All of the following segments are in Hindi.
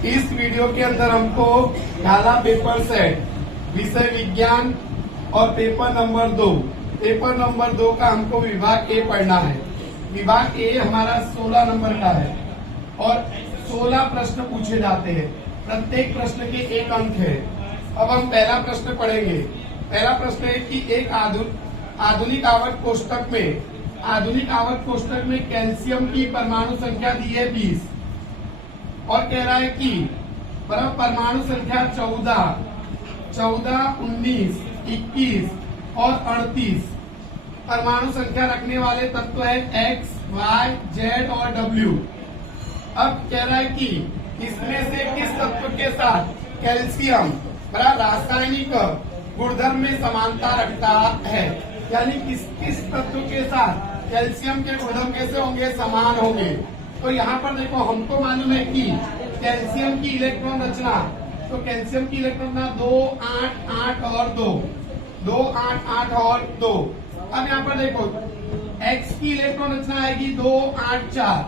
इस वीडियो के अंदर हमको डाला पेपर सेट विषय विज्ञान और पेपर नंबर 2। पेपर नंबर 2 का हमको विभाग ए पढ़ना है। विभाग ए हमारा 16 नंबर का है और 16 प्रश्न पूछे जाते हैं। प्रत्येक प्रश्न के 1 अंक है। अब हम पहला प्रश्न पढ़ेंगे। पहला प्रश्न है कि एक आधुनिक आवर्त कोष्ठक में कैल्शियम की परमाणु संख्या दी है 20 और कह रहा है कि परमाणु संख्या 14, 19, 21 और 38 परमाणु संख्या रखने वाले तत्व है X, Y, Z और W। अब कह रहा है कि इसमें से किस तत्व के साथ कैल्शियम रासायनिक गुणधर्म में समानता रखता है, यानी किस तत्व के साथ कैल्शियम के गुणधर्म कैसे होंगे, समान होंगे। तो यहाँ पर देखो हमको मालूम है कि कैल्शियम की इलेक्ट्रॉन रचना, तो कैल्शियम की इलेक्ट्रॉन रचना 2, 8, 8 और 2, 2, 8, 8 और 2। अब यहाँ पर देखो X की इलेक्ट्रॉन रचना आएगी 2, 8, 4।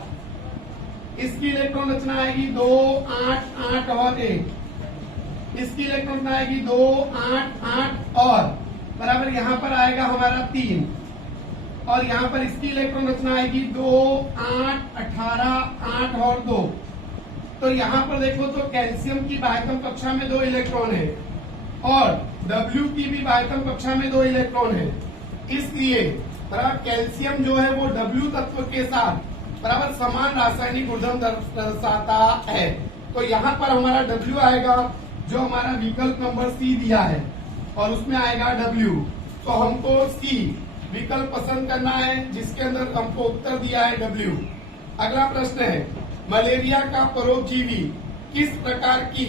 इसकी इलेक्ट्रॉन रचना आएगी 2, 8, 8 और 1। इसकी इलेक्ट्रॉन रचना आएगी 2, 8, 8 और बराबर यहाँ पर आएगा हमारा 3 और यहाँ पर इसकी इलेक्ट्रॉन रचना आएगी 2, 8, 18, 8 और 2। तो यहाँ पर देखो तो कैल्शियम की बाह्यतम कक्षा में 2 इलेक्ट्रॉन है और W की भी बाह्यतम कक्षा में 2 इलेक्ट्रॉन है। इसलिए कैल्शियम जो है वो W तत्व के साथ बराबर समान रासायनिक गुणधर्म दर्शाता है। तो यहाँ पर हमारा W आएगा जो हमारा विकल्प नंबर C दिया है और उसमें आएगा W। तो हमको C विकल्प पसंद करना है जिसके अंदर हमको उत्तर दिया है W। अगला प्रश्न है मलेरिया का परोपजीवी किस प्रकार की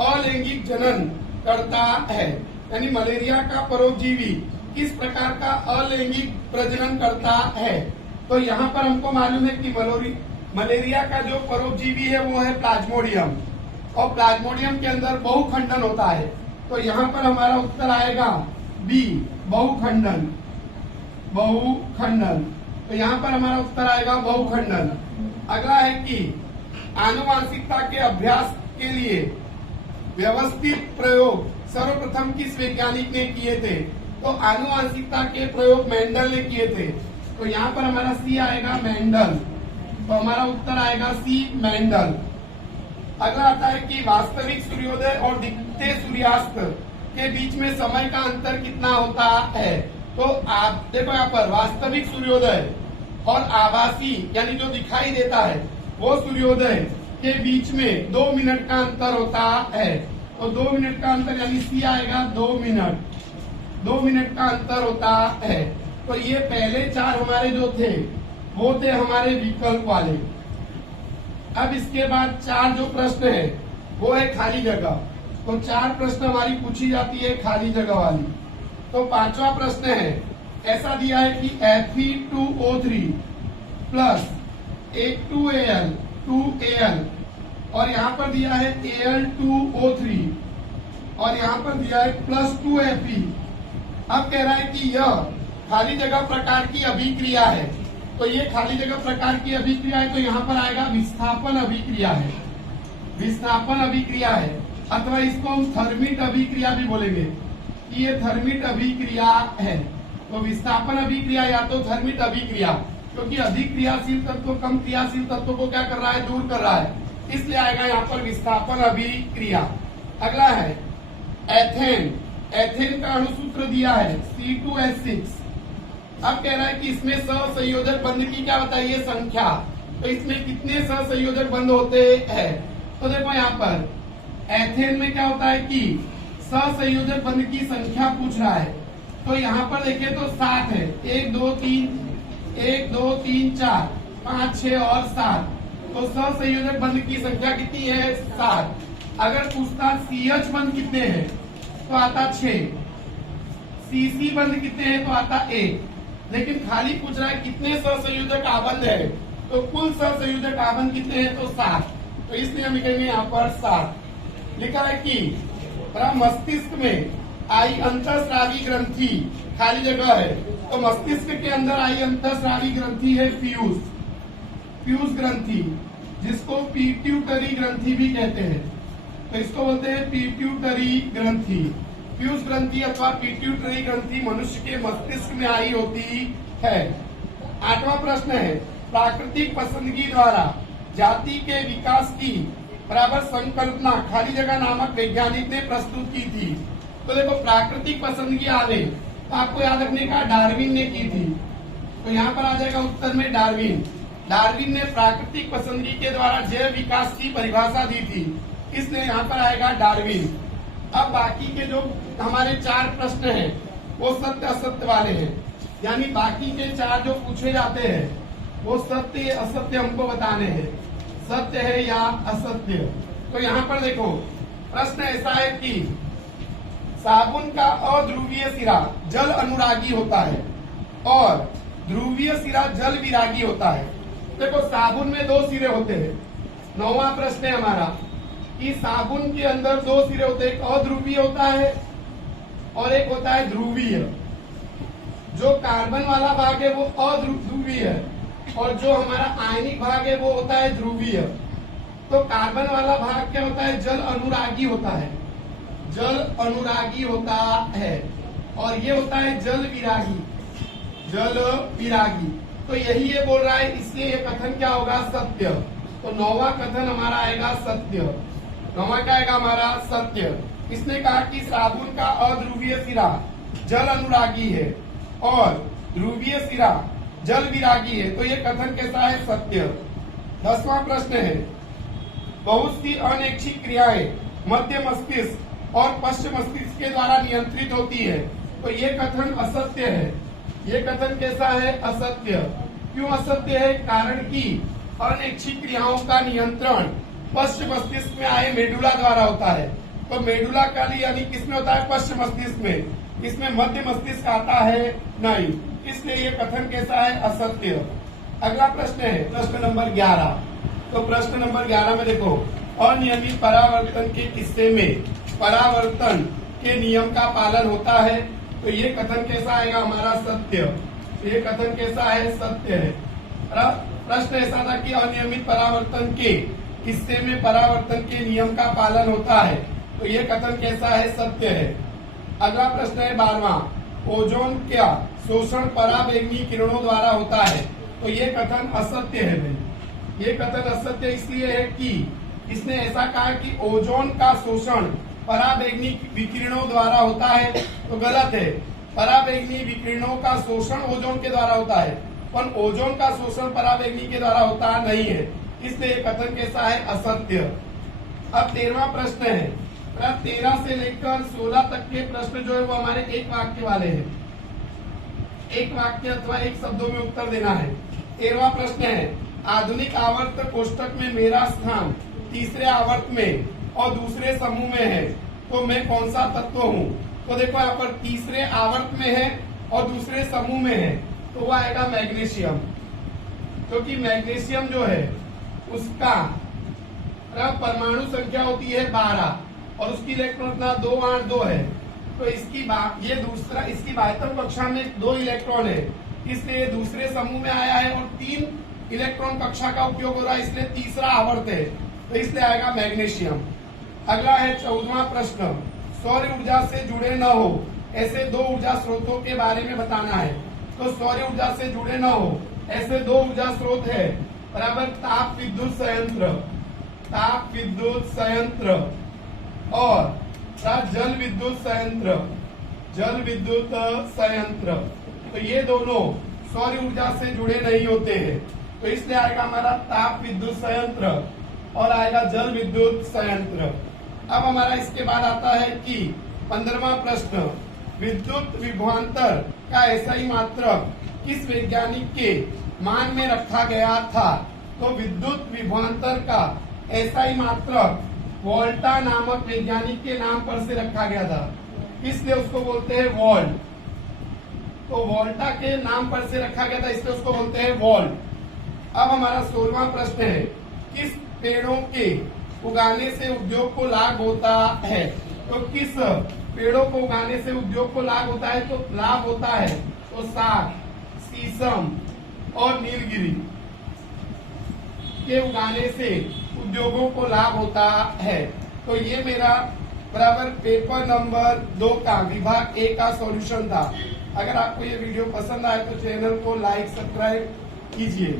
अलैंगिक जनन करता है, यानी मलेरिया का परोपजीवी किस प्रकार का अलैंगिक प्रजनन करता है। तो यहाँ पर हमको मालूम है कि मलेरिया का जो परोपजीवी है वो है प्लाज्मोडियम और प्लाज्मोडियम के अंदर बहुखंडन होता है। तो यहाँ पर हमारा उत्तर आएगा B, बहुखंडन। तो यहाँ पर हमारा उत्तर आएगा बहुखंडन। अगला है कि आनुवांशिकता के अभ्यास के लिए व्यवस्थित प्रयोग सर्वप्रथम किस वैज्ञानिक ने किए थे। तो आनुवांशिकता के प्रयोग मेंडल ने किए थे। तो यहाँ पर हमारा C आएगा मेंडल। तो हमारा उत्तर आएगा C, मेंडल। अगला आता है कि वास्तविक सूर्योदय और दिखते सूर्यास्त के बीच में समय का अंतर कितना होता है। तो आप देखो यहाँ पर वास्तविक सूर्योदय और आभासी यानी जो दिखाई देता है वो सूर्योदय के बीच में 2 मिनट का अंतर होता है। तो 2 मिनट का अंतर यानी C आएगा 2 मिनट। 2 मिनट का अंतर होता है। तो ये पहले 4 हमारे जो थे वो थे हमारे विकल्प वाले। अब इसके बाद 4 जो प्रश्न है वो है खाली जगह। तो 4 प्रश्न हमारी पूछी जाती है खाली जगह वाली। तो 5वां प्रश्न है ऐसा दिया है कि Fe2O3 प्लस 2Al 2Al और यहाँ पर दिया है Al2O3 और यहाँ पर दिया है प्लस 2Fe। अब कह रहा है कि यह खाली जगह प्रकार की अभिक्रिया है। तो ये खाली जगह प्रकार की अभिक्रिया है तो यहाँ पर आएगा विस्थापन अभिक्रिया है। विस्थापन अभिक्रिया है अथवा इसको हम थर्मिट अभिक्रिया भी बोलेंगे कि ये थर्मिट अभिक्रिया है। तो विस्थापन अभिक्रिया या तो थर्मिट अभिक्रिया, क्योंकि अधिक क्रियाशील तत्व कम क्रियाशील तत्व को क्या कर रहा है, दूर कर रहा है, इसलिए आएगा यहाँ पर विस्थापन अभिक्रिया। अगला है एथेन। एथेन का अणुसूत्र दिया है C2H6। अब कह रहा है कि इसमें सहसंयोजक बंध की क्या बताइए संख्या। तो इसमें कितने सहसंयोजक बंध होते हैं। तो देखो यहाँ पर एथेन में क्या होता है कि सहसंयोजक बंध की संख्या पूछ रहा है। तो यहाँ पर देखिए तो 7 है, 1, 2, 3, 4, 5, 6 और 7। तो सहसंयोजक बंध की संख्या कितनी है, 7। अगर पूछता CH बंध कितने हैं तो आता 6, CC बंध कितने हैं तो आता 1। लेकिन खाली पूछ रहा है कितने सहसंयोजक आबंध है। तो कुल सहसंयोजक आबंध कितने हैं तो 7। तो इसलिए हम लिखेंगे यहाँ पर 7। लिखा है कि मस्तिष्क में आई अंतःस्रावी ग्रंथि खाली जगह है। तो मस्तिष्क के अंदर आई अंतःस्रावी ग्रंथि है फ्यूज ग्रंथि। जिसको पीट्यूटरी ग्रंथि भी कहते हैं। तो इसको बोलते हैं पीट्यूटरी ग्रंथि। पीयूष ग्रंथि अथवा पीट्यूटरी ग्रंथि मनुष्य के मस्तिष्क में आई होती है। 8वां प्रश्न है, प्राकृतिक पसंदगी द्वारा जाति के विकास की बराबर संकल्पना खाली जगह नामक वैज्ञानिक ने प्रस्तुत की थी। तो देखो, प्राकृतिक पसंदगी आगे तो आपको याद रखने का डार्विन ने की थी। तो यहाँ पर आ जाएगा उत्तर में डार्विन। डार्विन ने प्राकृतिक पसंदगी के द्वारा जैव विकास की परिभाषा दी थी, इसलिए यहाँ पर आएगा डार्विन। अब बाकी के जो हमारे 4 प्रश्न हैं वो सत्य असत्य वाले हैं, यानी बाकी के 4 जो पूछे जाते हैं वो सत्य असत्य हमको बताने हैं, सत्य है या असत्य। तो यहाँ पर देखो, प्रश्न ऐसा है कि साबुन का अध्रुवीय सिरा जल अनुरागी होता है और ध्रुवीय सिरा जल विरागी होता है। देखो, साबुन में 2 सिरे होते हैं। 9वां प्रश्न है हमारा कि साबुन के अंदर 2 सिरे होते हैं, एक अध्रुवीय होता है और एक होता है ध्रुवीय। जो कार्बन वाला भाग है वो अध्रुवीय है और जो हमारा आयनिक भाग है वो होता है ध्रुवीय। तो कार्बन वाला भाग क्या होता है, जल अनुरागी होता है, जल अनुरागी होता है, और ये होता है जल विरागी, जल विरागी। तो यही ये बोल रहा है, इसलिए ये कथन क्या होगा, सत्य। तो 9वां कथन हमारा आएगा सत्य। 9वां क्या आएगा हमारा, सत्य। इसने कहा कि साबुन का अध्रुवीय सिरा जल अनुरागी है और ध्रुवीय सिरा जल विरागी है। तो ये कथन कैसा है, सत्य। 10वां प्रश्न है, बहुत सी अनैच्छिक क्रियाएं मध्य मस्तिष्क और पश्चिम मस्तिष्क के द्वारा नियंत्रित होती है। तो ये कथन असत्य है। ये कथन कैसा है, असत्य। क्यों असत्य है, कारण कि अनैच्छिक क्रियाओं का नियंत्रण पश्चिम मस्तिष्क में आए मेडुला द्वारा होता है। तो मेडुला काली यानी किसमें होता है, पश्चिम मस्तिष्क में। इसमें मध्य मस्तिष्क आता है नहीं, इसलिए ये कथन कैसा है, असत्य। अगला प्रश्न है प्रश्न नंबर 11। तो प्रश्न नंबर 11 में देखो, अनियमित परावर्तन के किस्से में परावर्तन के नियम का पालन होता है। तो ये कथन कैसा आएगा हमारा, सत्य। ये कथन कैसा है, सत्य है। प्रश्न ऐसा था कि अनियमित परावर्तन के किस्से में परावर्तन के नियम का पालन होता है। तो ये कथन कैसा है, सत्य है। अगला प्रश्न है 12वां, ओजोन का शोषण पराबैंगनी किरणों द्वारा होता है। तो ये कथन असत्य है भाई। ये कथन असत्य इसलिए है कि इसने ऐसा कहा कि ओजोन का शोषण पराबैंगनी विकिरणों द्वारा होता है। तो गलत है। पराबैंगनी विकिरणों का शोषण ओजोन के द्वारा होता है, पर ओजोन का शोषण पराबैंगनी के द्वारा होता नहीं है, इसलिए ये कथन कैसा है, असत्य। अब 13वां प्रश्न है। 13 से लेकर 16 तक के प्रश्न जो है वो हमारे एक वाक्य वाले हैं। एक वाक्य अथवा एक शब्दों में उत्तर देना है। 13वां प्रश्न है, आधुनिक आवर्त कोष्टक में मेरा स्थान तीसरे आवर्त में और दूसरे समूह में है, तो मैं कौन सा तत्व हूँ। तो देखो, यहाँ पर तीसरे आवर्त में है और दूसरे समूह में है, तो वो आएगा मैग्नीशियम। क्योंकि मैग्नीशियम जो है उसका परमाणु संख्या होती है 12 और उसकी इलेक्ट्रॉन रचना 2 8 2 है। तो इसकी ये दूसरा, इसकी बाह्यतम कक्षा में 2 इलेक्ट्रॉन है, इसलिए दूसरे समूह में आया है और 3 इलेक्ट्रॉन कक्षा का उपयोग हो रहा है, इसलिए तीसरा आवर्त है, तो इसलिए आएगा मैग्नीशियम। अगला है 14वां प्रश्न, सौर ऊर्जा से जुड़े न हो ऐसे 2 ऊर्जा स्रोतों के बारे में बताना है। तो सौर ऊर्जा से जुड़े न हो ऐसे 2 ऊर्जा स्रोत है, बराबर ताप विद्युत संयंत्र, ताप विद्युत संयंत्र और जल विद्युत संयंत्र, जल विद्युत संयंत्र। तो ये दोनों सौर ऊर्जा से जुड़े नहीं होते हैं, तो इसलिए आएगा हमारा ताप विद्युत संयंत्र और आएगा जल विद्युत संयंत्र। अब हमारा इसके बाद आता है कि 15वां प्रश्न, विद्युत विभवांतर का एसआई मात्रक किस वैज्ञानिक के मान में रखा गया था। तो विद्युत विभवांतर का एसआई मात्रक वोल्टा नामक वैज्ञानिक के नाम पर से रखा गया था, इसलिए उसको बोलते हैं वोल्ट। तो वोल्टा के नाम पर से रखा गया था, इसलिए उसको बोलते हैं वोल्ट। अब हमारा 16वां प्रश्न है, किस पेड़ों के उगाने से उद्योग को लाभ होता है। तो किस पेड़ों को उगाने से उद्योग को लाभ होता है, तो लाभ होता है तो साग, शीशम और नीलगिरी। के उगाने से उद्योगों को लाभ होता है। तो ये मेरा बराबर पेपर नंबर 2 का विभाग ए का सॉल्यूशन था। अगर आपको ये वीडियो पसंद आए तो चैनल को लाइक सब्सक्राइब कीजिए।